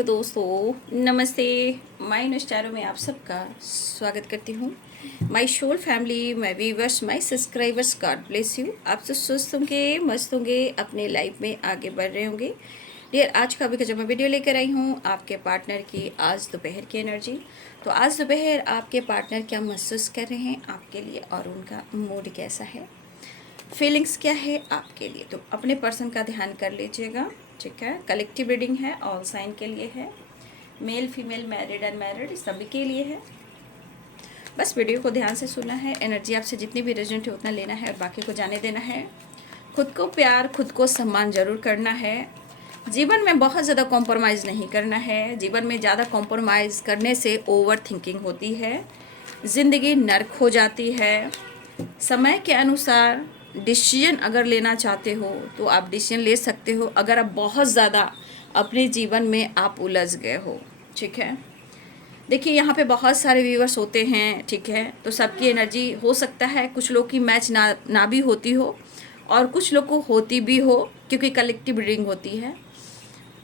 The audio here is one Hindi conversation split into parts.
हेलो दोस्तों, नमस्ते। माय नस्टारो में आप सबका स्वागत करती हूँ। My soul family, my viewers, my subscribers, God bless you. आप सब स्वस्थ होंगे, मस्त होंगे, अपने लाइफ में आगे बढ़ रहे होंगे। डियर, आज का अभी जब मैं वीडियो लेकर आई हूँ आपके पार्टनर की आज दोपहर की एनर्जी। तो आज दोपहर आपके पार्टनर क्या महसूस कर रहे हैं आपके लिए और उनका मूड कैसा है, फीलिंग्स क्या है आपके लिए। तो अपने पर्सन का ध्यान कर लीजिएगा, ठीक है। कलेक्टिव रीडिंग है, ऑल साइन के लिए है, मेल फीमेल मैरिड अनमैरिड सभी के लिए है। बस वीडियो को ध्यान से सुनना है, एनर्जी आपसे जितनी भी रेजोनेट है उतना लेना है और बाकी को जाने देना है। खुद को प्यार, खुद को सम्मान जरूर करना है। जीवन में बहुत ज़्यादा कॉम्प्रोमाइज़ नहीं करना है। जीवन में ज़्यादा कॉम्प्रोमाइज़ करने से ओवर थिंकिंग होती है, ज़िंदगी नर्क हो जाती है। समय के अनुसार डिसीजन अगर लेना चाहते हो तो आप डिसीजन ले सकते हो, अगर आप बहुत ज़्यादा अपने जीवन में आप उलझ गए हो, ठीक है। देखिए, यहाँ पे बहुत सारे व्यूवर्स होते हैं, ठीक है। तो सबकी एनर्जी हो सकता है कुछ लोग की मैच ना भी होती हो और कुछ लोग को होती भी हो, क्योंकि कलेक्टिव रीडिंग होती है।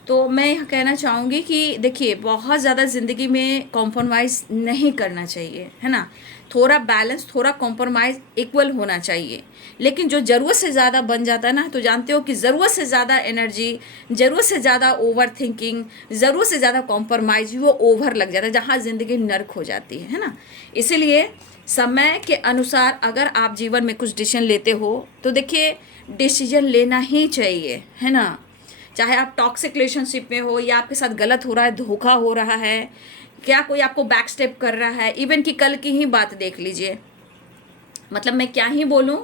तो मैं यह कहना चाहूँगी कि देखिए, बहुत ज़्यादा ज़िंदगी में कॉम्प्रोमाइज़ नहीं करना चाहिए, है ना। थोड़ा बैलेंस, थोड़ा कॉम्प्रोमाइज़ इक्वल होना चाहिए। लेकिन जो ज़रूरत से ज़्यादा बन जाता है ना, तो जानते हो कि ज़रूरत से ज़्यादा एनर्जी, ज़रूरत से ज़्यादा ओवर थिंकिंग, ज़रूरत से ज़्यादा कॉम्प्रोमाइज़, वो ओवर लग जाता है, जहाँ ज़िंदगी नर्क हो जाती है ना। इसीलिए समय के अनुसार अगर आप जीवन में कुछ डिसीजन लेते हो तो देखिए, डिसीजन लेना ही चाहिए, है ना। चाहे आप टॉक्सिक रिलेशनशिप में हो या आपके साथ गलत हो रहा है, धोखा हो रहा है, क्या कोई आपको बैक स्टेप कर रहा है। इवन कि कल की ही बात देख लीजिए, मतलब मैं क्या ही बोलूं,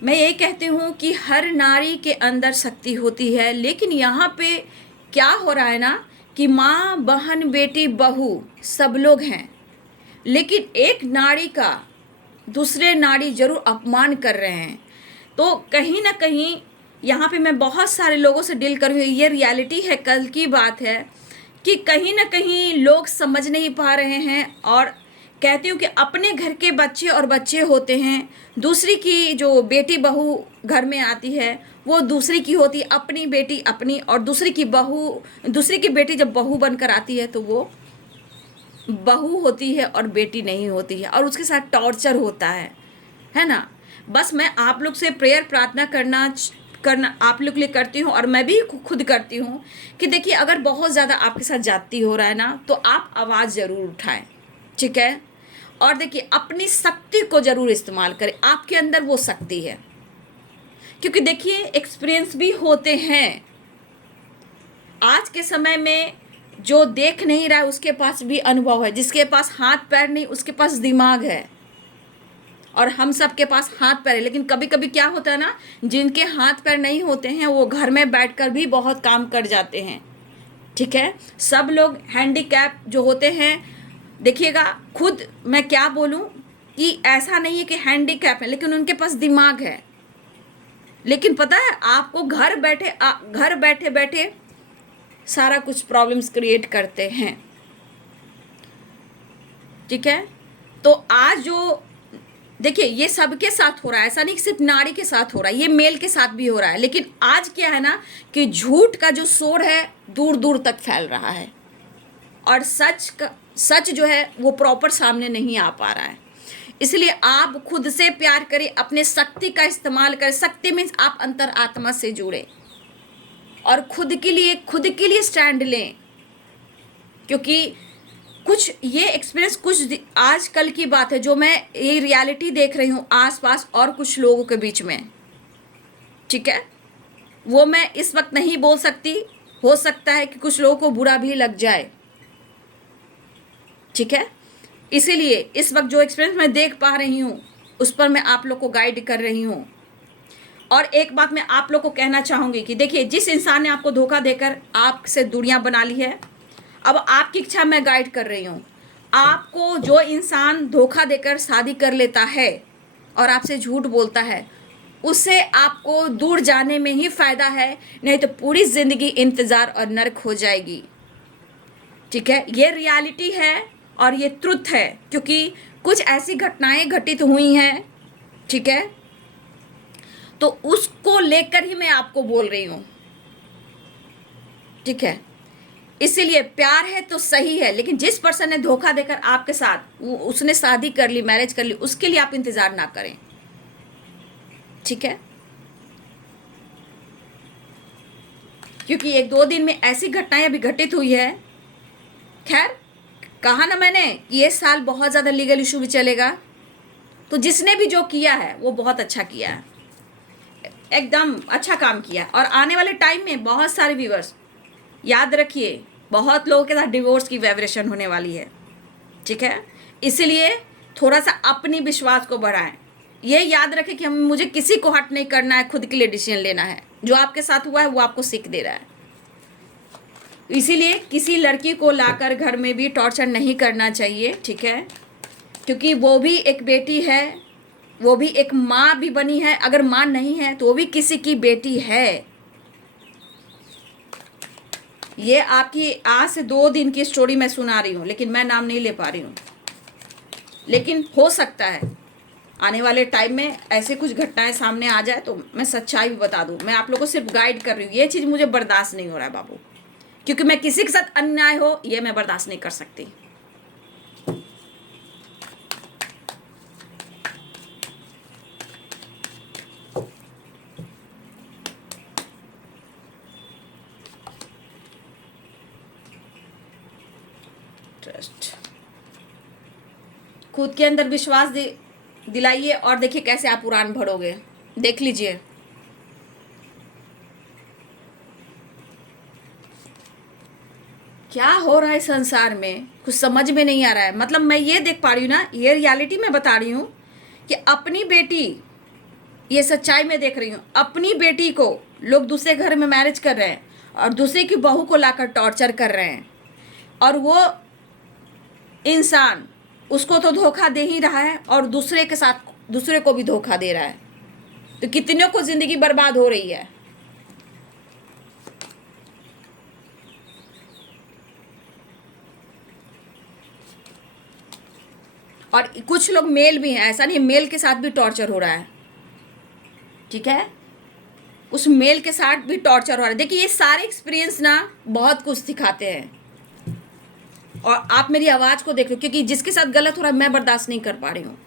मैं ये कहती हूँ कि हर नारी के अंदर शक्ति होती है। लेकिन यहाँ पे क्या हो रहा है ना कि माँ, बहन, बेटी, बहू सब लोग हैं, लेकिन एक नारी का दूसरे नारी जरूर अपमान कर रहे हैं। तो कहीं ना कहीं यहाँ पे मैं बहुत सारे लोगों से डील कर रही हूँ, ये रियलिटी है, कल की बात है, कि कहीं ना कहीं लोग समझ नहीं पा रहे हैं और कहती हूँ कि अपने घर के बच्चे और बच्चे होते हैं, दूसरी की जो बेटी बहू घर में आती है वो दूसरी की होती है, अपनी बेटी अपनी, और दूसरी की बहू, दूसरी की बेटी जब बहू बनकर आती है तो वो बहू होती है और बेटी नहीं होती है, और उसके साथ टॉर्चर होता है ना। बस मैं आप लोग से प्रेयर प्रार्थना करना आप लोग के लिए करती हूँ, और मैं भी खुद करती हूँ कि देखिए, अगर बहुत ज़्यादा आपके साथ जाती हो रहा है ना, तो आप आवाज़ ज़रूर उठाएं, ठीक है। और देखिए, अपनी शक्ति को ज़रूर इस्तेमाल करें, आपके अंदर वो शक्ति है। क्योंकि देखिए, एक्सपीरियंस भी होते हैं। आज के समय में जो देख नहीं रहा है उसके पास भी अनुभव है, जिसके पास हाथ पैर नहीं उसके पास दिमाग है, और हम सब के पास हाथ पैर है। लेकिन कभी कभी क्या होता है ना, जिनके हाथ पैर नहीं होते हैं वो घर में बैठकर भी बहुत काम कर जाते हैं, ठीक है। सब लोग हैंडीकैप जो होते हैं, देखिएगा, खुद मैं क्या बोलूं कि ऐसा नहीं है कि हैंडीकैप है, लेकिन उनके पास दिमाग है। लेकिन पता है आपको, घर बैठे बैठे सारा कुछ प्रॉब्लम्स क्रिएट करते हैं, ठीक है। तो आज जो देखिए, ये सबके साथ हो रहा है, ऐसा नहीं कि सिर्फ नारी के साथ हो रहा है, ये मेल के साथ भी हो रहा है। लेकिन आज क्या है ना कि झूठ का जो शोर है दूर दूर तक फैल रहा है, और सच जो है वो प्रॉपर सामने नहीं आ पा रहा है। इसलिए आप खुद से प्यार करें, अपने शक्ति का इस्तेमाल करें। शक्ति मीन्स आप अंतर आत्मा से जुड़े और खुद के लिए स्टैंड लें। क्योंकि कुछ ये एक्सपीरियंस कुछ आजकल की बात है, जो मैं ये रियलिटी देख रही हूँ आसपास और कुछ लोगों के बीच में, ठीक है। वो मैं इस वक्त नहीं बोल सकती, हो सकता है कि कुछ लोगों को बुरा भी लग जाए, ठीक है। इसीलिए इस वक्त जो एक्सपीरियंस मैं देख पा रही हूँ उस पर मैं आप लोग को गाइड कर रही हूँ। और एक बात मैं आप लोग को कहना चाहूँगी कि देखिए, जिस इंसान ने आपको धोखा देकर आपसे दूरियां बना ली है, अब आपकी इच्छा मैं गाइड कर रही हूँ। आपको जो इंसान धोखा देकर शादी कर लेता है और आपसे झूठ बोलता है, उससे आपको दूर जाने में ही फायदा है, नहीं तो पूरी जिंदगी इंतजार और नर्क हो जाएगी, ठीक है। ये रियलिटी है और ये ट्रुथ है, क्योंकि कुछ ऐसी घटनाएं घटित हुई हैं, ठीक है। तो उसको लेकर ही मैं आपको बोल रही हूँ, ठीक है। इसीलिए प्यार है तो सही है, लेकिन जिस पर्सन ने धोखा देकर आपके साथ उसने शादी कर ली, मैरिज कर ली, उसके लिए आप इंतजार ना करें, ठीक है? क्योंकि एक दो दिन में ऐसी घटनाएं अभी घटित हुई है। खैर, कहा ना मैंने, ये साल बहुत ज़्यादा लीगल इशू भी चलेगा। तो जिसने भी जो किया है वो बहुत अच्छा किया है, एकदम अच्छा काम किया। और आने वाले टाइम में बहुत सारे व्यूअर्स याद रखिए, बहुत लोगों के साथ डिवोर्स की वाइब्रेशन होने वाली है, ठीक है? इसलिए थोड़ा सा अपनी विश्वास को बढ़ाएं। ये याद रखें कि मुझे किसी को हर्ट नहीं करना है, खुद के लिए डिसीजन लेना है। जो आपके साथ हुआ है वो आपको सीख दे रहा है। इसीलिए किसी लड़की को लाकर घर में भी टॉर्चर नहीं करना चाहिए, ठीक है? क्योंकि वो भी एक बेटी है, वो भी एक माँ भी बनी है। अगर माँ नहीं है तो वो भी किसी की बेटी है। ये आपकी आज से 2 दिन की स्टोरी मैं सुना रही हूँ, लेकिन मैं नाम नहीं ले पा रही हूँ। लेकिन हो सकता है आने वाले टाइम में ऐसे कुछ घटनाएं सामने आ जाए तो मैं सच्चाई भी बता दूँ। मैं आप लोगों को सिर्फ गाइड कर रही हूँ। ये चीज़ मुझे बर्दाश्त नहीं हो रहा है बाबू, क्योंकि मैं किसी के साथ अन्याय हो ये मैं बर्दाश्त नहीं कर सकती। ट्रस्ट, खुद के अंदर विश्वास दिलाइए और देखिए कैसे आप उड़ान भरोगे। देख लीजिए। क्या हो रहा है संसार में कुछ समझ में नहीं आ रहा है। मतलब मैं ये देख पा रही हूँ ना, ये रियलिटी में बता रही हूँ कि अपनी बेटी, ये सच्चाई में देख रही हूँ, अपनी बेटी को लोग दूसरे घर में मैरिज कर रहे हैं और दूसरे की बहू को लाकर टॉर्चर कर रहे हैं। और वो इंसान उसको तो धोखा दे ही रहा है और दूसरे के साथ दूसरे को भी धोखा दे रहा है। तो कितनों को जिंदगी बर्बाद हो रही है। और कुछ लोग मेल भी हैं, ऐसा नहीं, मेल के साथ भी टॉर्चर हो रहा है, ठीक है? उस मेल के साथ भी टॉर्चर हो रहा है। देखिए ये सारे एक्सपीरियंस ना बहुत कुछ सिखाते हैं। और आप मेरी आवाज़ को देख लो, क्योंकि जिसके साथ गलत हो रहा है मैं बर्दाश्त नहीं कर पा रही हूँ।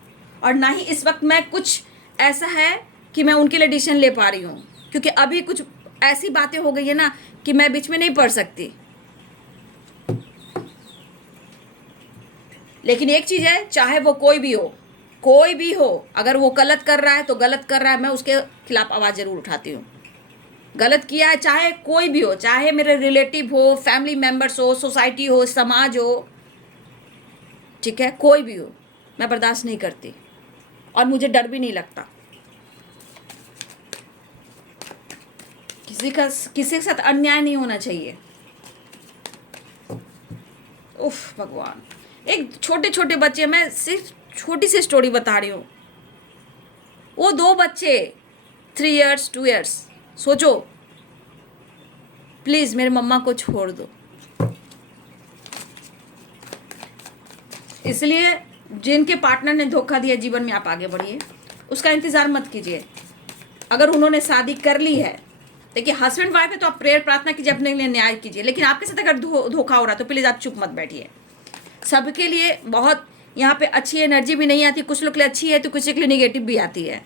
और ना ही इस वक्त मैं कुछ ऐसा है कि मैं उनके लिए डिसीजन ले पा रही हूँ, क्योंकि अभी कुछ ऐसी बातें हो गई है ना कि मैं बीच में नहीं पढ़ सकती। लेकिन एक चीज़ है, चाहे वो कोई भी हो, अगर वो गलत कर रहा है तो गलत कर रहा है, मैं उसके खिलाफ आवाज़ ज़रूर उठाती हूँ। गलत किया है, चाहे कोई भी हो, चाहे मेरे रिलेटिव हो, फैमिली मेम्बर्स हो, सोसाइटी हो, समाज हो, ठीक है, कोई भी हो, मैं बर्दाश्त नहीं करती और मुझे डर भी नहीं लगता। किसी के साथ अन्याय नहीं होना चाहिए। उफ भगवान, एक छोटे छोटे बच्चे, मैं सिर्फ छोटी सी स्टोरी बता रही हूँ। वो 2 बच्चे 3 इयर्स 2 इयर्स, सोचो प्लीज़ मेरे मम्मा को छोड़ दो। इसलिए जिनके पार्टनर ने धोखा दिया जीवन में, आप आगे बढ़िए, उसका इंतज़ार मत कीजिए। अगर उन्होंने शादी कर ली है, देखिए हस्बैंड वाइफ है तो आप प्रेयर प्रार्थना कीजिए, अपने लिए न्याय कीजिए। लेकिन आपके साथ अगर धोखा हो रहा है तो प्लीज़ आप चुप मत बैठिए। सबके लिए बहुत यहाँ पे अच्छी एनर्जी भी नहीं आती, कुछ लोग के लिए अच्छी है तो कुछ के लिए निगेटिव भी आती है।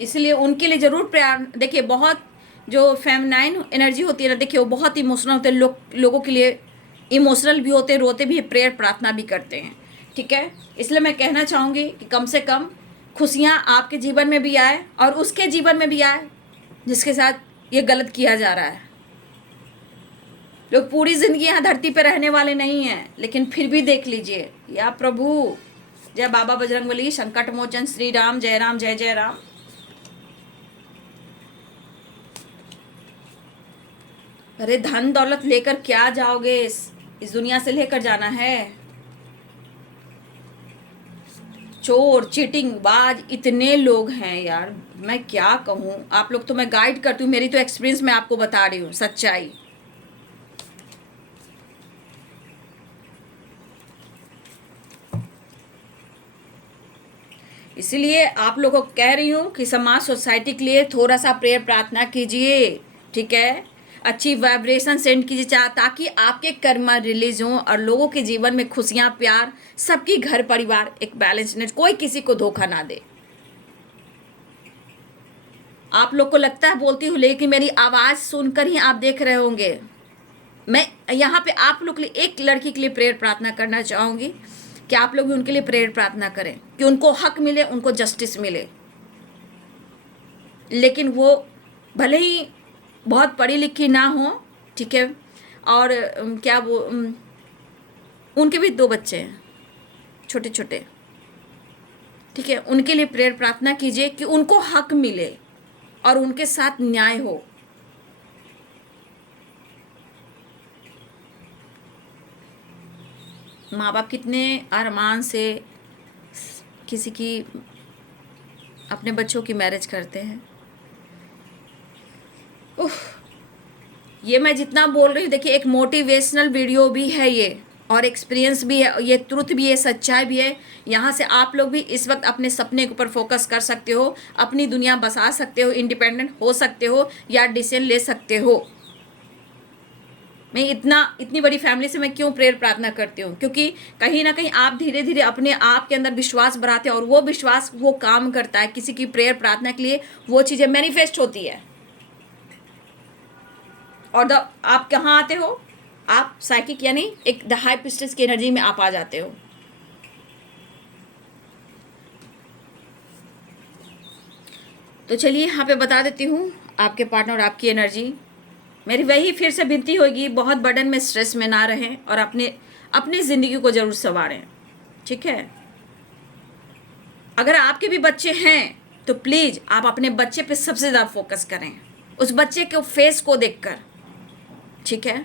इसलिए उनके लिए ज़रूर प्यार। देखिए बहुत जो फेमिनाइन एनर्जी होती है ना, देखिए वो बहुत इमोशनल होते हैं, लोगों के लिए इमोशनल भी होते हैं, रोते भी, प्रेयर प्रार्थना भी करते हैं, ठीक है? इसलिए मैं कहना चाहूँगी कि कम से कम खुशियाँ आपके जीवन में भी आए और उसके जीवन में भी आए जिसके साथ ये गलत किया जा रहा है। लोग पूरी ज़िंदगी यहाँ धरती पर रहने वाले नहीं हैं, लेकिन फिर भी देख लीजिए, या प्रभु, जय बाबा बजरंगबली, संकट मोचन श्री राम, जय राम, जय जय राम। अरे धन दौलत लेकर क्या जाओगे, इस दुनिया से लेकर जाना है। चोर, चीटिंग बाज इतने लोग हैं यार, मैं क्या कहूँ। आप लोग तो मैं गाइड करती हूँ, मेरी तो एक्सपीरियंस मैं आपको बता रही हूँ सच्चाई। इसलिए आप लोगों को कह रही हूँ कि समाज सोसाइटी के लिए थोड़ा सा प्रेयर प्रार्थना कीजिए, ठीक है। अच्छी वाइब्रेशन सेंड कीजिए ताकि आपके कर्म रिलीज हों और लोगों के जीवन में खुशियाँ, प्यार, सबकी घर परिवार एक बैलेंस ने, कोई किसी को धोखा ना दे। आप लोग को लगता है बोलती हूँ, लेकिन मेरी आवाज़ सुनकर ही आप देख रहे होंगे। मैं यहाँ पे आप लोग के लिए एक लड़की के लिए प्रेयर प्रार्थना करना चाहूँगी कि आप लोग भी उनके लिए प्रेयर प्रार्थना करें कि उनको हक मिले, उनको जस्टिस मिले। लेकिन वो भले ही बहुत पढ़ी लिखी ना हो, ठीक है, और क्या वो उनके भी 2 बच्चे हैं छोटे छोटे, ठीक है। उनके लिए प्रेयर प्रार्थना कीजिए कि उनको हक मिले और उनके साथ न्याय हो। माँ बाप कितने अरमान से किसी की अपने बच्चों की मैरिज करते हैं। ये मैं जितना बोल रही हूँ, देखिए एक मोटिवेशनल वीडियो भी है ये, और एक्सपीरियंस भी है, ये ट्रुथ भी है, सच्चाई भी है। यहाँ से आप लोग भी इस वक्त अपने सपने के ऊपर फोकस कर सकते हो, अपनी दुनिया बसा सकते हो, इंडिपेंडेंट हो सकते हो या डिसीजन ले सकते हो। मैं इतनी बड़ी फैमिली से मैं क्यों प्रेयर प्रार्थना करती हूँ, क्योंकि कहीं ना कहीं आप धीरे धीरे अपने आप के अंदर विश्वास बढ़ाते हैं और वो विश्वास वो काम करता है। किसी की प्रेयर प्रार्थना के लिए वो चीज़ें मैनिफेस्ट होती है। और आप कहाँ आते हो, आप साइकिक यानी एक द हाई प्रिस्टेस की एनर्जी में आप आ जाते हो। तो चलिए यहाँ पे बता देती हूँ आपके पार्टनर और आपकी एनर्जी। मेरी वही फिर से विनती होगी, बहुत बर्डन में, स्ट्रेस में ना रहें और अपनी ज़िंदगी को ज़रूर संवारें, ठीक है। अगर आपके भी बच्चे हैं तो प्लीज़ आप अपने बच्चे पे सबसे ज़्यादा फोकस करें, उस बच्चे के फेस को देखकर, ठीक है,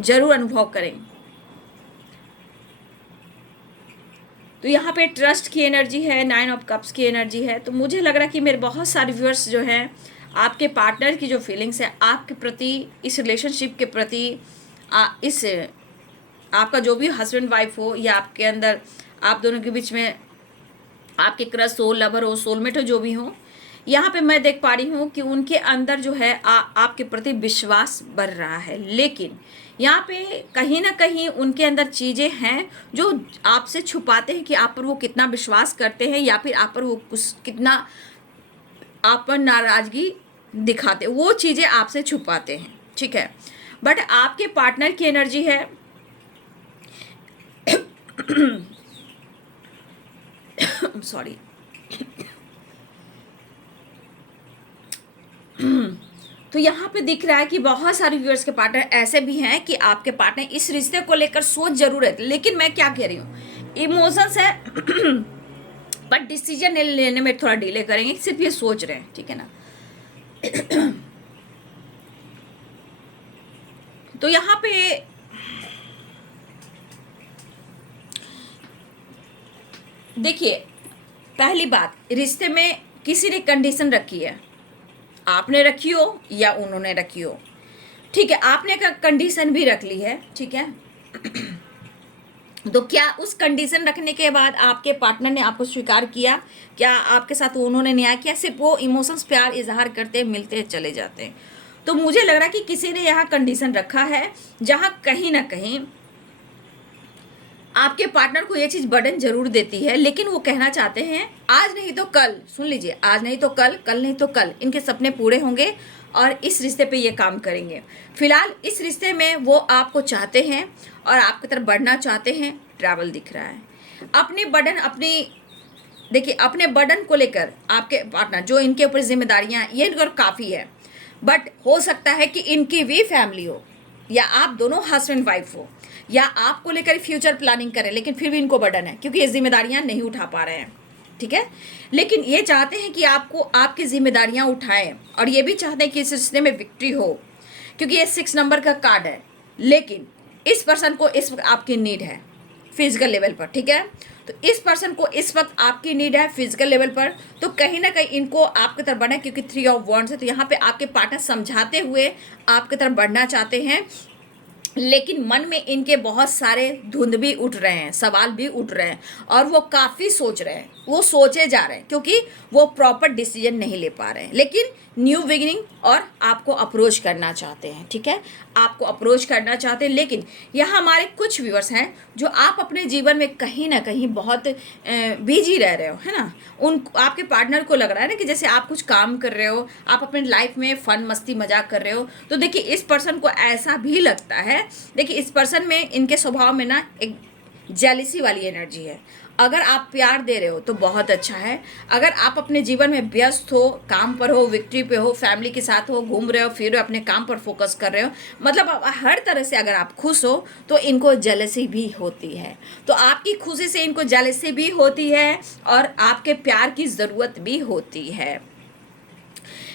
ज़रूर अनुभव करें। तो यहाँ पे ट्रस्ट की एनर्जी है, 9 ऑफ कप्स की एनर्जी है। तो मुझे लग रहा है कि मेरे बहुत सारे व्यूअर्स जो हैं, आपके पार्टनर की जो फीलिंग्स है आपके प्रति, इस रिलेशनशिप के प्रति, इस आपका जो भी हस्बैंड वाइफ हो या आपके अंदर आप दोनों के बीच में आपके क्रश हो, लवर हो, सोलमेट हो, जो भी हो, यहाँ पे मैं देख पा रही हूँ कि उनके अंदर जो है आपके प्रति विश्वास बढ़ रहा है। लेकिन यहाँ पे कहीं ना कहीं उनके अंदर चीज़ें हैं जो आपसे छुपाते हैं कि आप पर वो कितना विश्वास करते हैं या फिर आप पर वो कितना आप पर नाराज़गी दिखाते, वो चीज़ें आपसे छुपाते हैं, ठीक है। बट आपके पार्टनर की एनर्जी है सॉरी तो यहाँ पे दिख रहा है कि बहुत सारे व्यूअर्स के पार्टनर ऐसे भी हैं कि आपके पार्टनर इस रिश्ते को लेकर सोच जरूर है, लेकिन मैं क्या कह रही हूँ, इमोशंस है बट डिसीजन लेने में थोड़ा डिले करेंगे, सिर्फ ये सोच रहे हैं, ठीक है ना। तो यहाँ पे देखिए, पहली बात, रिश्ते में किसी ने कंडीशन रखी है, आपने रखी हो या उन्होंने रखी हो, ठीक है, आपने का कंडीशन भी रख ली है, ठीक है। तो क्या उस कंडीशन रखने के बाद आपके पार्टनर ने आपको स्वीकार किया, क्या आपके साथ उन्होंने न्याय किया, सिर्फ वो इमोशंस प्यार इजहार करते मिलते चले जाते हैं। तो मुझे लग रहा है कि किसी ने यहाँ कंडीशन रखा है जहाँ कहीं ना कहीं आपके पार्टनर को ये चीज़ बर्डन जरूर देती है, लेकिन वो कहना चाहते हैं आज नहीं तो कल, सुन लीजिए, आज नहीं तो कल, कल नहीं तो कल इनके सपने पूरे होंगे और इस रिश्ते पे ये काम करेंगे। फिलहाल इस रिश्ते में वो आपको चाहते हैं और आपकी तरफ बढ़ना चाहते हैं, ट्रैवल दिख रहा है। अपने बर्डन को लेकर आपके पार्टनर जो इनके ऊपर जिम्मेदारियां, ये इनके ऊपर काफ़ी है, बट हो सकता है कि इनकी भी फैमिली हो या आप दोनों हस्बैंड वाइफ हो या आपको लेकर फ्यूचर प्लानिंग करें, लेकिन फिर भी इनको बर्डन है क्योंकि ये जिम्मेदारियां नहीं उठा पा रहे हैं, ठीक है। लेकिन ये चाहते हैं कि आपको आपकी जिम्मेदारियां उठाएं और ये भी चाहते हैं कि इस रिश्ते में विक्ट्री हो, क्योंकि ये 6 नंबर का कार्ड है। लेकिन इस पर्सन को इस वक्त आपकी नीड है फिजिकल लेवल पर, ठीक है। तो इस पर्सन को इस वक्त आपकी नीड है फिजिकल लेवल पर, तो कहीं ना कहीं इनको आपकी तरफ बढ़ना है, क्योंकि 3 ऑफ वॉन्ड्स है। तो यहाँ पे आपके पार्टनर समझाते हुए आपकी तरफ बढ़ना चाहते हैं लेकिन मन में इनके बहुत सारे धुंध भी उठ रहे हैं, सवाल भी उठ रहे हैं, और वो काफ़ी सोच रहे हैं, वो सोचे जा रहे हैं, क्योंकि वो प्रॉपर डिसीजन नहीं ले पा रहे हैं। लेकिन न्यू बिगिनिंग और आपको अप्रोच करना चाहते हैं, ठीक है, आपको अप्रोच करना चाहते हैं। लेकिन यहाँ हमारे कुछ व्यूअर्स हैं जो आप अपने जीवन में कहीं ना कहीं बहुत बिजी रह रहे हो, है ना। उन आपके पार्टनर को लग रहा है ना कि जैसे आप कुछ काम कर रहे हो, आप अपने लाइफ में फन मस्ती मजाक कर रहे हो। तो देखिए इस पर्सन को ऐसा भी लगता है, देखिए इस पर्सन में, इनके स्वभाव में ना एक जेलिसी वाली एनर्जी है। अगर आप प्यार दे रहे हो तो बहुत अच्छा है। अगर आप अपने जीवन में व्यस्त हो, काम पर हो, विक्ट्री पे हो, फैमिली के साथ हो, घूम रहे हो, फिर रहे हो, अपने काम पर फोकस कर रहे हो, मतलब हर तरह से अगर आप खुश हो तो इनको जेलसी भी होती है। तो आपकी खुशी से इनको जेलसी भी होती है और आपके प्यार की ज़रूरत भी होती है।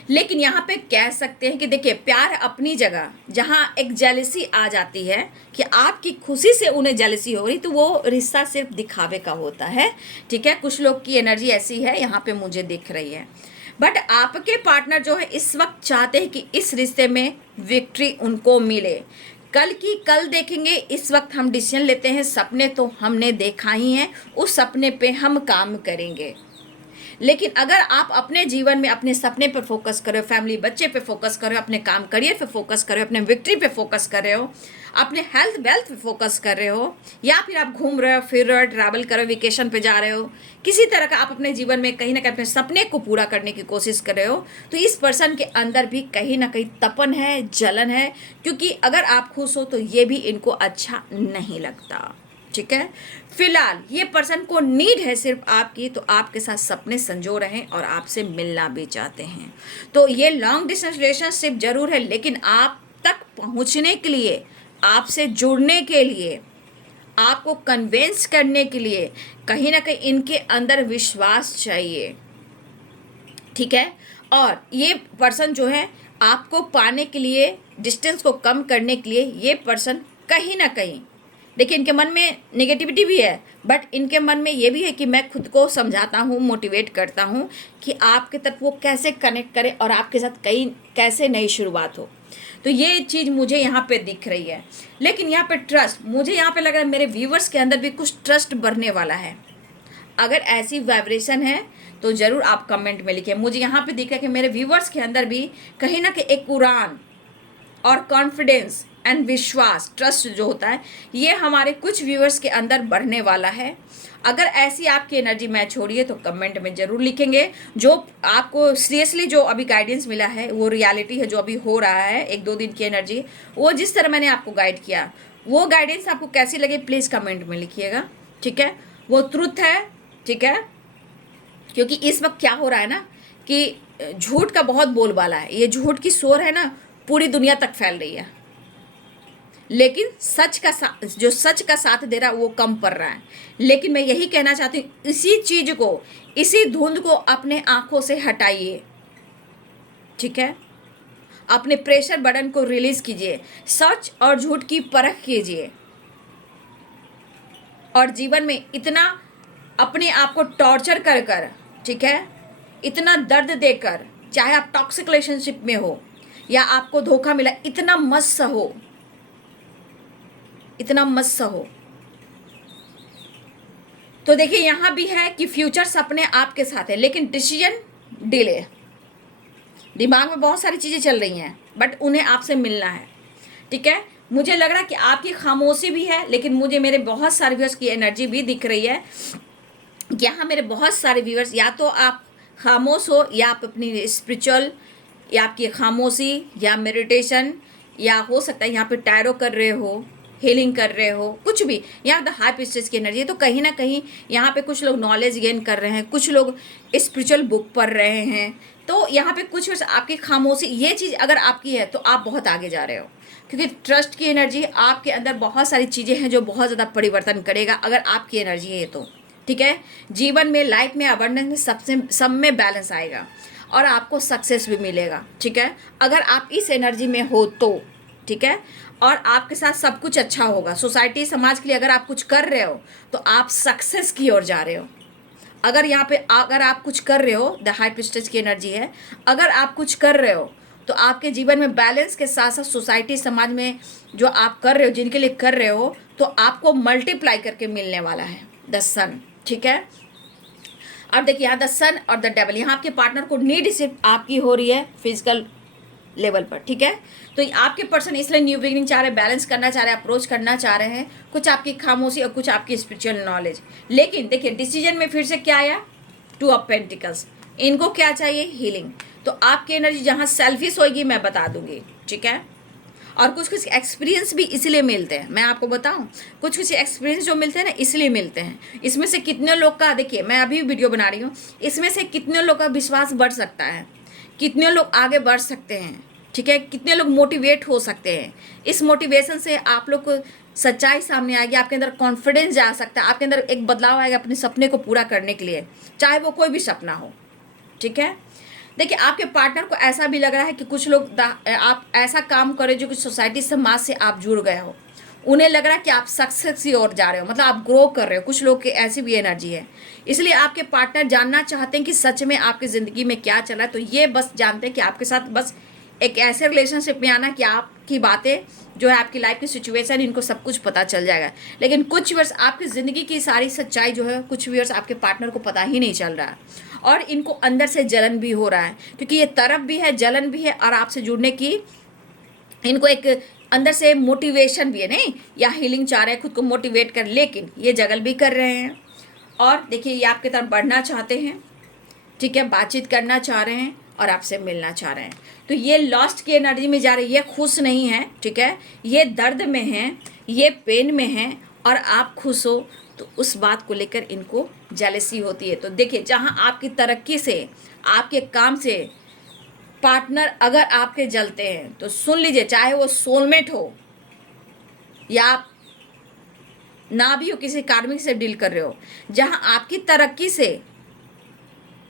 लेकिन यहाँ पे कह सकते हैं कि देखिए प्यार अपनी जगह, जहाँ एक जेलसी आ जाती है कि आपकी खुशी से उन्हें जेलसी हो रही, तो वो रिश्ता सिर्फ दिखावे का होता है, ठीक है। कुछ लोग की एनर्जी ऐसी है यहाँ पे मुझे दिख रही है। बट आपके पार्टनर जो है इस वक्त चाहते हैं कि इस रिश्ते में विक्ट्री उनको मिले। कल की कल देखेंगे, इस वक्त हम डिसीजन लेते हैं। सपने तो हमने देखा ही है, उस सपने पे हम काम करेंगे। लेकिन अगर आप अपने जीवन में अपने सपने पर फोकस कर रहे हो, फैमिली बच्चे पे फोकस कर रहे हो, अपने काम करियर पे फोकस कर रहे हो, अपने विक्ट्री पे फोकस कर रहे हो, अपने हेल्थ वेल्थ पे फोकस कर रहे हो, या फिर आप घूम रहे हो, फिर रहे हो, ट्रैवल कर रहे हो, वेकेशन पे जा रहे हो, किसी तरह का आप अपने जीवन में कहीं ना कहीं अपने सपने को पूरा करने की कोशिश कर रहे हो, तो इस पर्सन के अंदर भी कहीं ना कहीं तपन है, जलन है। क्योंकि अगर आप खुश हो तो ये भी इनको अच्छा नहीं लगता, ठीक है। फिलहाल ये पर्सन को नीड है सिर्फ आपकी, तो आपके साथ सपने संजो रहे हैं और आपसे मिलना भी चाहते हैं। तो ये लॉन्ग डिस्टेंस रिलेशनशिप जरूर है, लेकिन आप तक पहुंचने के लिए, आपसे जुड़ने के लिए, आपको कन्विंस करने के लिए कहीं ना कहीं इनके अंदर विश्वास चाहिए, ठीक है। और ये पर्सन जो है आपको पाने के लिए, डिस्टेंस को कम करने के लिए, ये पर्सन कहीं ना कहीं, देखिए इनके मन में नेगेटिविटी भी है, बट इनके मन में ये भी है कि मैं खुद को समझाता हूँ, मोटिवेट करता हूँ कि आपके तक वो कैसे कनेक्ट करे और आपके साथ कहीं कैसे नई शुरुआत हो। तो ये चीज़ मुझे यहाँ पे दिख रही है। लेकिन यहाँ पे ट्रस्ट, मुझे यहाँ पे लग रहा है मेरे व्यूवर्स के अंदर भी कुछ ट्रस्ट बढ़ने वाला है। अगर ऐसी वाइब्रेशन है तो ज़रूर आप कमेंट में लिखिए। मुझे यहाँ पे दिख रहा है कि मेरे व्यूवर्स के अंदर भी कहीं ना कहीं एक उड़ान और कॉन्फिडेंस एंड विश्वास, ट्रस्ट जो होता है, ये हमारे कुछ व्यूअर्स के अंदर बढ़ने वाला है। अगर ऐसी आपकी एनर्जी मैच हो रही है तो कमेंट में ज़रूर लिखेंगे। जो आपको सीरियसली जो अभी गाइडेंस मिला है वो रियलिटी है, जो अभी हो रहा है 1-2 दिन की एनर्जी, वो जिस तरह मैंने आपको गाइड किया, वो गाइडेंस आपको कैसी लगे प्लीज़ कमेंट में लिखिएगा, ठीक है। वो ट्रुथ है, ठीक है। क्योंकि इस वक्त क्या हो रहा है ना कि झूठ का बहुत बोलबाला है, ये झूठ की शोर है ना पूरी दुनिया तक फैल रही है, लेकिन जो सच का साथ दे रहा है वो कम पड़ रहा है। लेकिन मैं यही कहना चाहती हूँ, इसी चीज को, इसी धुंध को अपने आंखों से हटाइए, ठीक है। अपने प्रेशर बटन को रिलीज कीजिए, सच और झूठ की परख कीजिए, और जीवन में इतना अपने आप को टॉर्चर कर कर, ठीक है, इतना दर्द देकर, चाहे आप टॉक्सिक रिलेशनशिप में हो या आपको धोखा मिला, इतना मत सहो, इतना मत सहो। तो देखिए यहाँ भी है कि फ्यूचर सपने आपके साथ है, लेकिन डिसीजन डिले। दिमाग में बहुत सारी चीज़ें चल रही हैं, बट उन्हें आपसे मिलना है, ठीक है। मुझे लग रहा है कि आपकी खामोशी भी है, लेकिन मुझे मेरे बहुत सारे व्यूअर्स की एनर्जी भी दिख रही है। यहाँ मेरे बहुत सारे व्यूअर्स, या तो आप खामोश हो, या आप अपनी स्पिरिचुअल, या आपकी खामोशी, या मेडिटेशन, या हो सकता है यहाँ पे टैरो कर रहे हो, हीलिंग कर रहे हो, कुछ भी। यहाँ तो हाई पिस्टेज की एनर्जी है, तो कहीं ना कहीं यहाँ पे कुछ लोग नॉलेज गेन कर रहे हैं, कुछ लोग स्पिरिचुअल बुक पढ़ रहे हैं। तो यहाँ पे कुछ आपकी खामोशी, ये चीज़ अगर आपकी है तो आप बहुत आगे जा रहे हो, क्योंकि ट्रस्ट की एनर्जी आपके अंदर, बहुत सारी चीज़ें हैं जो बहुत ज़्यादा परिवर्तन करेगा अगर आपकी एनर्जी है तो, ठीक है। जीवन में, लाइफ में, अबंडेंस में, सब में बैलेंस आएगा और आपको सक्सेस भी मिलेगा, ठीक है, अगर आप इस एनर्जी में हो तो, ठीक है। और आपके साथ सब कुछ अच्छा होगा। सोसाइटी, समाज के लिए अगर आप कुछ कर रहे हो तो आप सक्सेस की ओर जा रहे हो। अगर यहाँ पे अगर आप कुछ कर रहे हो, द हाई प्रिस्टेज की एनर्जी है, अगर आप कुछ कर रहे हो तो आपके जीवन में बैलेंस के साथ साथ सोसाइटी समाज में जो आप कर रहे हो, जिनके लिए कर रहे हो, तो आपको मल्टीप्लाई करके मिलने वाला है द सन। ठीक है, अब देखिए यहाँ द सन और द डेवल, यहाँ आपके पार्टनर को नीड सिर्फ आपकी हो रही है फिजिकल लेवल पर। ठीक है, तो आपके पर्सन इसलिए न्यू बिगिनिंग चाह रहे हैं, बैलेंस करना चाह रहे हैं, अप्रोच करना चाह रहे हैं, कुछ आपकी खामोशी और कुछ आपकी स्पिरिचुअल नॉलेज। लेकिन देखिए डिसीजन में फिर से क्या आया, 2 ऑफ पेंटिकल्स। इनको क्या चाहिए, हीलिंग। तो आपकी एनर्जी जहाँ सेल्फिश होगी मैं बता दूंगी। ठीक है, और कुछ कुछ एक्सपीरियंस भी इसलिए मिलते हैं, मैं आपको बताऊं, कुछ कुछ एक्सपीरियंस जो मिलते हैं ना इसलिए मिलते हैं। इसमें से कितने लोग का, देखिए मैं अभी वीडियो बना रही हूँ, इसमें से कितने लोग का विश्वास बढ़ सकता है, कितने लोग आगे बढ़ सकते हैं। ठीक है, कितने लोग मोटिवेट हो सकते हैं। इस मोटिवेशन से आप लोग को सच्चाई सामने आएगी, आपके अंदर कॉन्फिडेंस जा सकता है, आपके अंदर एक बदलाव आएगा अपने सपने को पूरा करने के लिए, चाहे वो कोई भी सपना हो। ठीक है, देखिए आपके पार्टनर को ऐसा भी लग रहा है कि कुछ लोग आप ऐसा काम करें जो कि सोसाइटी समाज से आप जुड़ गए हो, उन्हें लग रहा है कि आप सक्सेस की ओर जा रहे हो, मतलब आप ग्रो कर रहे हो। कुछ लोग की ऐसी भी एनर्जी है, इसलिए आपके पार्टनर जानना चाहते हैं कि सच में आपकी ज़िंदगी में क्या चला है। तो ये बस जानते हैं कि आपके साथ बस एक ऐसे रिलेशनशिप में आना कि आपकी बातें जो है, आपकी लाइफ की सिचुएशन, इनको सब कुछ पता चल जाएगा। लेकिन कुछ व्यूअर्स आपकी ज़िंदगी की सारी सच्चाई जो है, कुछ व्यूअर्स आपके पार्टनर को पता ही नहीं चल रहा है, और इनको अंदर से जलन भी हो रहा है, क्योंकि ये तरफ भी है, जलन भी है, और आपसे जुड़ने की इनको एक अंदर से मोटिवेशन भी है। नहीं, या हीलिंग चाह रहे हैं, खुद को मोटिवेट कर, लेकिन ये जगल भी कर रहे हैं। और देखिए ये आपके तरफ बढ़ना चाहते हैं। ठीक है, बातचीत करना चाह रहे हैं और आपसे मिलना चाह रहे हैं। तो ये लॉस्ट की एनर्जी में जा रही है, ये खुश नहीं है। ठीक है, ये दर्द में है, ये पेन में है, और आप खुश हो तो उस बात को लेकर इनको जेलसी होती है। तो देखिए जहाँ आपकी तरक्की से, आपके काम से पार्टनर अगर आपके जलते हैं तो सुन लीजिए, चाहे वो सोलमेट हो या आप ना भी हो, किसी कार्मिक से डील कर रहे हो, जहाँ आपकी तरक्की से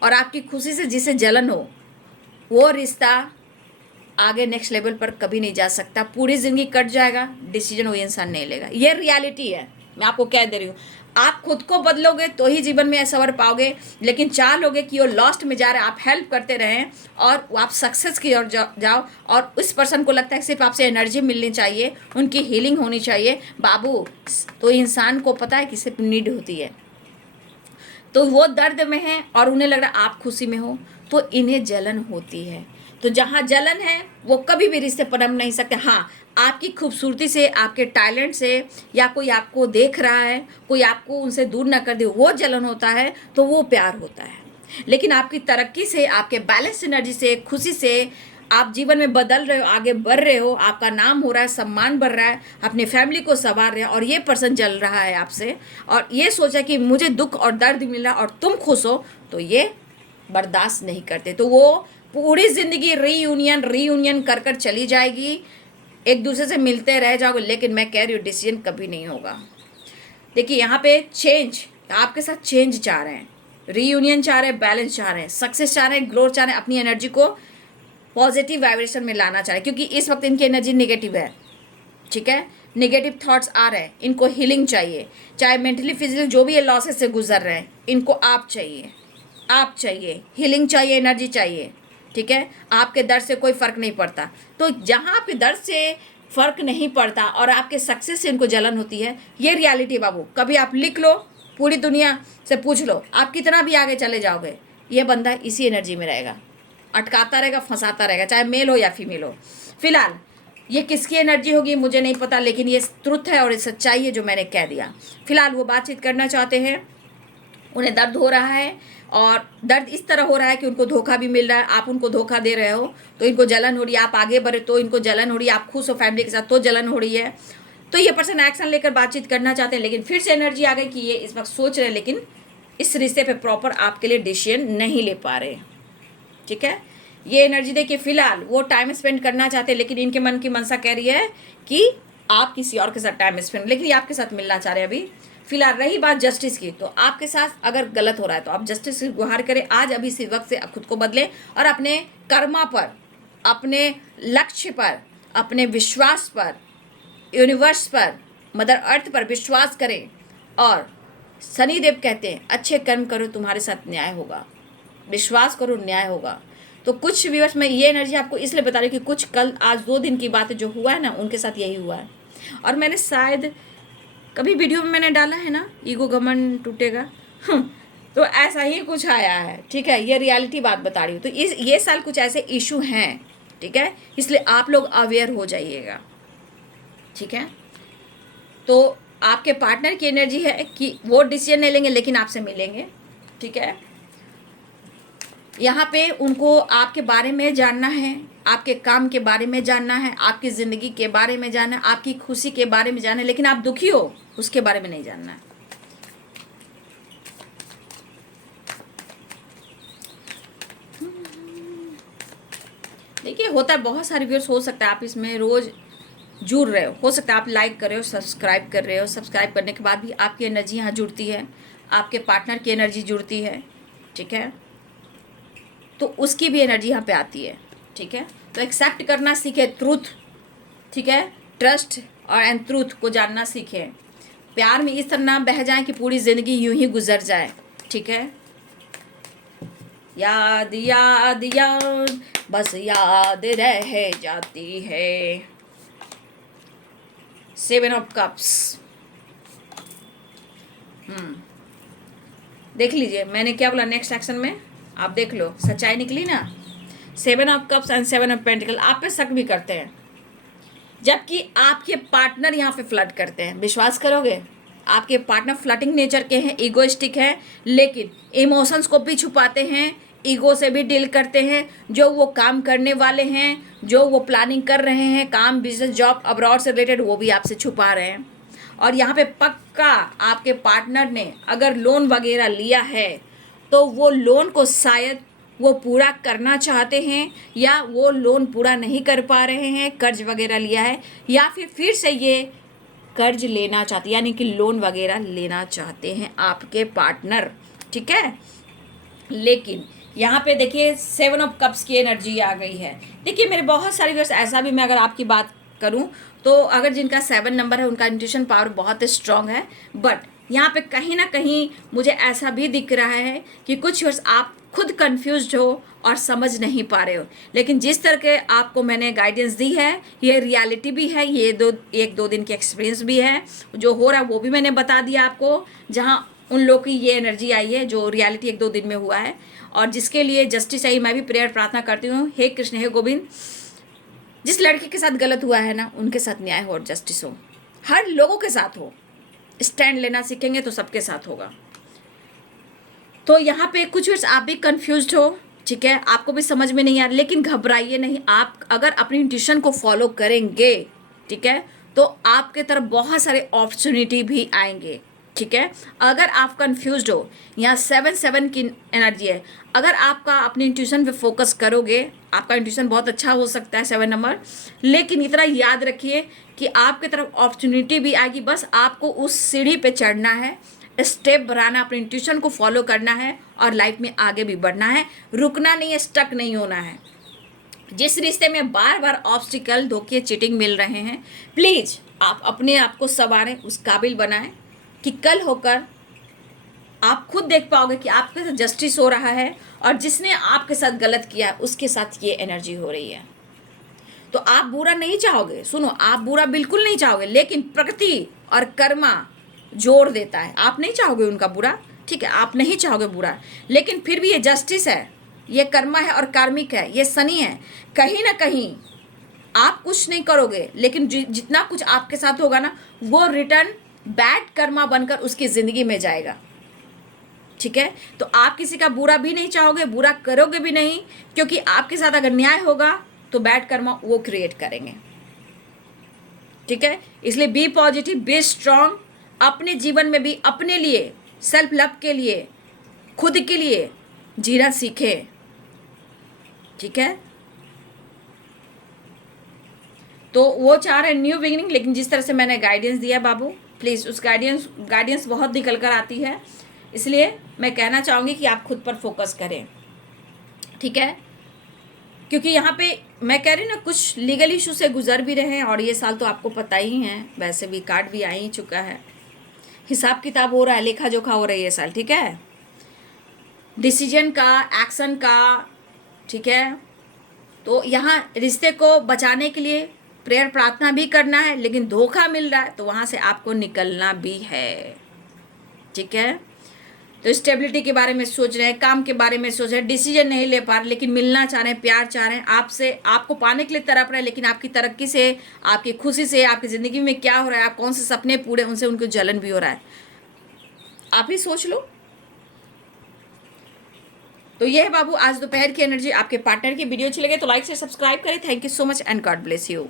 और आपकी खुशी से जिसे जलन हो, वो रिश्ता आगे नेक्स्ट लेवल पर कभी नहीं जा सकता, पूरी ज़िंदगी कट जाएगा, डिसीजन वो इंसान नहीं लेगा। ये रियलिटी है, मैं आपको कह दे रही हूँ। आप खुद को बदलोगे तो ही जीवन में सवर पाओगे, लेकिन चाह लोगे कि वो लॉस्ट में जा रहे हैं, आप हेल्प करते रहें और आप सक्सेस की ओर जाओ, और उस पर्सन को लगता है सिर्फ आपसे एनर्जी मिलनी चाहिए, उनकी हीलिंग होनी चाहिए। बाबू, तो इंसान को पता है कि सिर्फ नीड होती है, तो वो दर्द में है और उन्हें लग रहा है आप खुशी में हो, तो इन्हें जलन होती है। तो जहाँ जलन है वो कभी भी रिश्ते पनप नहीं सकते। हाँ, आपकी खूबसूरती से, आपके टैलेंट से, या कोई आपको देख रहा है, कोई आपको उनसे दूर ना कर दे, वो जलन होता है, तो वो प्यार होता है। लेकिन आपकी तरक्की से, आपके बैलेंस एनर्जी से, खुशी से आप जीवन में बदल रहे हो, आगे बढ़ रहे हो, आपका नाम हो रहा है, सम्मान बढ़ रहा है, अपने फैमिली को संवार रहे हैं, और ये पर्सन जल रहा है आपसे और ये सोचा कि मुझे दुख और दर्द मिल रहा और तुम खुश हो, तो ये बर्दाश्त नहीं करते। तो वो पूरी ज़िंदगी रीयूनियन कर कर चली जाएगी, एक दूसरे से मिलते रह जाओगे, लेकिन मैं कह रही हूँ डिसीजन कभी नहीं होगा। देखिए यहाँ पे चेंज, आपके साथ चेंज चाह रहे हैं, रीयूनियन चाह रहे हैं, बैलेंस चाह रहे हैं, सक्सेस चाह रहे हैं, ग्रोथ चाह रहे हैं, अपनी एनर्जी को पॉजिटिव वाइब्रेशन में लाना चाह रहे हैं, क्योंकि इस वक्त इनकी एनर्जी नेगेटिव है। ठीक है, नेगेटिव थॉट्स आ रहे हैं, इनको हीलिंग चाहिए, चाहे मेंटली फिजिकली जो भी ये लॉसेस से गुजर रहे हैं, इनको आप चाहिए, हीलिंग चाहिए, एनर्जी चाहिए। ठीक है, आपके दर्द से कोई फ़र्क नहीं पड़ता। तो जहाँ आपके दर्द से फ़र्क नहीं पड़ता और आपके सक्सेस से इनको जलन होती है, ये रियलिटी बाबू। कभी आप लिख लो, पूरी दुनिया से पूछ लो, आप कितना भी आगे चले जाओगे, ये बंदा इसी एनर्जी में रहेगा, अटकाता रहेगा, फंसाता रहेगा, चाहे मेल हो या फीमेल हो। फिलहाल ये किसकी एनर्जी होगी मुझे नहीं पता, लेकिन ये ट्रुथ है और ये सच्चाई है जो मैंने कह दिया। फिलहाल वो बातचीत करना चाहते हैं, उन्हें दर्द हो रहा है, और दर्द इस तरह हो रहा है कि उनको धोखा भी मिल रहा है, आप उनको धोखा दे रहे हो तो इनको जलन हो रही है, आप आगे बढ़े तो इनको जलन हो रही है, आप खुश हो फैमिली के साथ तो जलन हो रही है। तो ये पर्सन एक्शन लेकर बातचीत करना चाहते हैं, लेकिन फिर से एनर्जी आ गई कि ये इस वक्त सोच रहे हैं, लेकिन इस रिश्ते पे प्रॉपर आपके लिए डिसीजन नहीं ले पा रहे। ठीक है, ये एनर्जी देखिए, फिलहाल वो टाइम स्पेंड करना चाहते हैं, लेकिन इनके मन की मनसा कह रही है कि आप किसी और के साथ टाइम स्पेंड, लेकिन ये आपके साथ मिलना चाह रहे हैं अभी। फिलहाल रही बात जस्टिस की, तो आपके साथ अगर गलत हो रहा है तो आप जस्टिस की गुहार करें आज, अभी इसी वक्त से खुद को बदलें और अपने कर्मा पर, अपने लक्ष्य पर, अपने विश्वास पर, यूनिवर्स पर, मदर अर्थ पर विश्वास करें। और शनिदेव कहते हैं अच्छे कर्म करो, तुम्हारे साथ न्याय होगा, विश्वास करो, न्याय होगा। तो कुछ व्यूअर्स, मैं ये एनर्जी आपको इसलिए बता रही हूँ कि कुछ कल आज 2 दिन की बात जो हुआ है ना, उनके साथ यही हुआ है। और मैंने शायद कभी वीडियो में मैंने डाला है ना, ईगो घमंड टूटेगा, तो ऐसा ही कुछ आया है, ठीक है। ये रियलिटी बात बता रही हूँ। तो ये साल कुछ ऐसे इशू हैं, ठीक है, इसलिए आप लोग अवेयर हो जाइएगा, ठीक है। तो आपके पार्टनर की एनर्जी है कि वो डिसीजन नहीं लेंगे लेकिन आपसे मिलेंगे, ठीक है। यहाँ पे उनको आपके बारे में जानना है, आपके काम के बारे में जानना है, आपकी ज़िंदगी के बारे में जानना है, आपकी खुशी के बारे में जानना है, लेकिन आप दुखी हो उसके बारे में नहीं जानना है। देखिए, होता है, बहुत सारे व्यूअर्स, हो सकता है आप इसमें रोज़ जुड़ रहे हो सकता है आप लाइक कर रहे हो, सब्सक्राइब कर रहे हो, सब्सक्राइब करने के बाद भी आपकी एनर्जी यहाँ जुड़ती है, आपके पार्टनर की एनर्जी जुड़ती है, ठीक है। तो उसकी भी एनर्जी यहाँ पे आती है, ठीक है। तो एक्सेप्ट करना सीखे ट्रूथ, ठीक है, ट्रस्ट और एंड ट्रूथ को जानना सीखे। प्यार में इस तरह ना बह जाए कि पूरी ज़िंदगी यूं ही गुजर जाए, ठीक है। याद याद याद बस याद रह जाती है। 7 ऑफ कप्स, देख लीजिए मैंने क्या बोला नेक्स्ट सेक्शन में, आप देख लो, सच्चाई निकली ना। 7 of cups and 7 of pentacle आप पे शक भी करते हैं, जबकि आपके पार्टनर यहाँ पे फ्लर्ट करते हैं। विश्वास करोगे, आपके पार्टनर फ्लर्टिंग नेचर के हैं, ईगोइस्टिक हैं, लेकिन इमोशंस को भी छुपाते हैं, ईगो से भी डील करते हैं। जो वो काम करने वाले हैं, जो वो प्लानिंग कर रहे हैं, काम, बिजनेस, जॉब, अब्रॉड से रिलेटेड, वो भी आपसे छुपा रहे हैं। और यहाँ पे पक्का आपके पार्टनर ने अगर लोन वगैरह लिया है तो वो लोन को शायद वो पूरा करना चाहते हैं, या वो लोन पूरा नहीं कर पा रहे हैं, कर्ज वगैरह लिया है, या फिर से ये कर्ज लेना चाहते, यानी कि लोन वगैरह लेना चाहते हैं आपके पार्टनर, ठीक है। लेकिन यहाँ पे देखिए 7 ऑफ कप्स की एनर्जी आ गई है। देखिए मेरे बहुत सारे व्यूअर्स, ऐसा भी मैं अगर आपकी बात करूँ तो अगर जिनका 7 नंबर है उनका इंट्यूशन पावर बहुत स्ट्रांग है, बट यहाँ पे कहीं ना कहीं मुझे ऐसा भी दिख रहा है कि कुछ व्यूअर्स आप खुद कंफ्यूज्ड हो और समझ नहीं पा रहे हो। लेकिन जिस तरह के आपको मैंने गाइडेंस दी है, ये रियलिटी भी है, ये 1-2 दिन की एक्सपीरियंस भी है, जो हो रहा है वो भी मैंने बता दिया आपको। जहाँ उन लोग की ये एनर्जी आई है जो रियलिटी 1-2 दिन में हुआ है, और जिसके लिए जस्टिस आई, मैं भी प्रेयर प्रार्थना करती हूँ, हे कृष्ण हे गोविंद, जिस लड़के के साथ गलत हुआ है ना, उनके साथ न्याय हो और जस्टिस हो, हर लोगों के साथ हो। स्टैंड लेना सीखेंगे तो सबके साथ होगा। तो यहाँ पे कुछ वर्ष आप भी कंफ्यूज्ड हो, ठीक है, आपको भी समझ में नहीं आ रहा, लेकिन घबराइए नहीं। आप अगर अपनी इंट्यूशन को फॉलो करेंगे, ठीक है, तो आपके तरफ बहुत सारे अपॉर्चुनिटी भी आएंगे, ठीक है। अगर आप कंफ्यूज्ड हो, यहाँ 7 की एनर्जी है, अगर आपका अपनी इंट्यूशन पे फोकस करोगे, आपका इंट्यूशन बहुत अच्छा हो सकता है 7 नंबर, लेकिन इतना याद रखिए कि आपके तरफ अपॉर्चुनिटी भी आएगी। बस आपको उस सीढ़ी पे चढ़ना है, स्टेप बढ़ाना, अपने इंट्यूशन को फॉलो करना है और लाइफ में आगे भी बढ़ना है, रुकना नहीं है, स्टक नहीं होना है। जिस रिश्ते में बार बार ऑब्स्टिकल, धोखे, चीटिंग मिल रहे हैं, प्लीज़ आप अपने आप को संवारें, उस काबिल बनाएं कि कल होकर आप खुद देख पाओगे कि आपके साथ जस्टिस हो रहा है, और जिसने आपके साथ गलत किया है उसके साथ ये एनर्जी हो रही है। तो आप बुरा नहीं चाहोगे, सुनो, आप बुरा बिल्कुल नहीं चाहोगे, लेकिन प्रकृति और कर्मा जोर देता है। आप नहीं चाहोगे उनका बुरा, ठीक है, आप नहीं चाहोगे बुरा, लेकिन फिर भी ये जस्टिस है, ये कर्मा है और कार्मिक है, ये शनि है। कहीं ना कहीं आप कुछ नहीं करोगे, लेकिन जितना कुछ आपके साथ होगा ना, वो रिटर्न बैड कर्मा बनकर उसकी ज़िंदगी में जाएगा, ठीक है। तो आप किसी का बुरा भी नहीं चाहोगे, बुरा करोगे भी नहीं, क्योंकि आपके साथ अगर न्याय होगा तो बैड कर्मा वो क्रिएट करेंगे, ठीक है। इसलिए बी पॉजिटिव, बी स्ट्रांग, अपने जीवन में भी अपने लिए, सेल्फ लव के लिए, खुद के लिए जीना सीखे, ठीक है। तो वो चाह रहे हैं न्यू बिगिनिंग, लेकिन जिस तरह से मैंने गाइडेंस दिया बाबू, प्लीज़ उस गाइडेंस बहुत निकल कर आती है, इसलिए मैं कहना चाहूँगी कि आप खुद पर फोकस करें, ठीक है। क्योंकि यहाँ पे मैं कह रही हूँ ना, कुछ लीगल इशू से गुजर भी रहे हैं, और ये साल तो आपको पता ही है, वैसे भी कार्ड भी आ ही चुका है, हिसाब किताब हो रहा है, लेखा जोखा हो रही है ये साल, ठीक है। डिसीजन का, एक्शन का, ठीक है। तो यहाँ रिश्ते को बचाने के लिए प्रेयर प्रार्थना भी करना है, लेकिन धोखा मिल रहा है तो वहाँ से आपको निकलना भी है, ठीक है। तो स्टेबिलिटी के बारे में सोच रहे हैं, काम के बारे में सोच रहे हैं, डिसीजन नहीं ले पा रहे, लेकिन मिलना चाह रहे हैं, प्यार चाह रहे हैं आपसे, आपको पाने के लिए तड़प रहे हैं, लेकिन आपकी तरक्की से, आपकी खुशी से, आपकी ज़िंदगी में क्या हो रहा है, आप कौन से सपने पूरे, उनसे उनको जलन भी हो रहा है। आप ही सोच लो। तो ये है बाबू आज दोपहर की एनर्जी आपके पार्टनर की। वीडियो अच्छी लगे तो लाइक से सब्सक्राइब करें। Thank you so much and God bless you.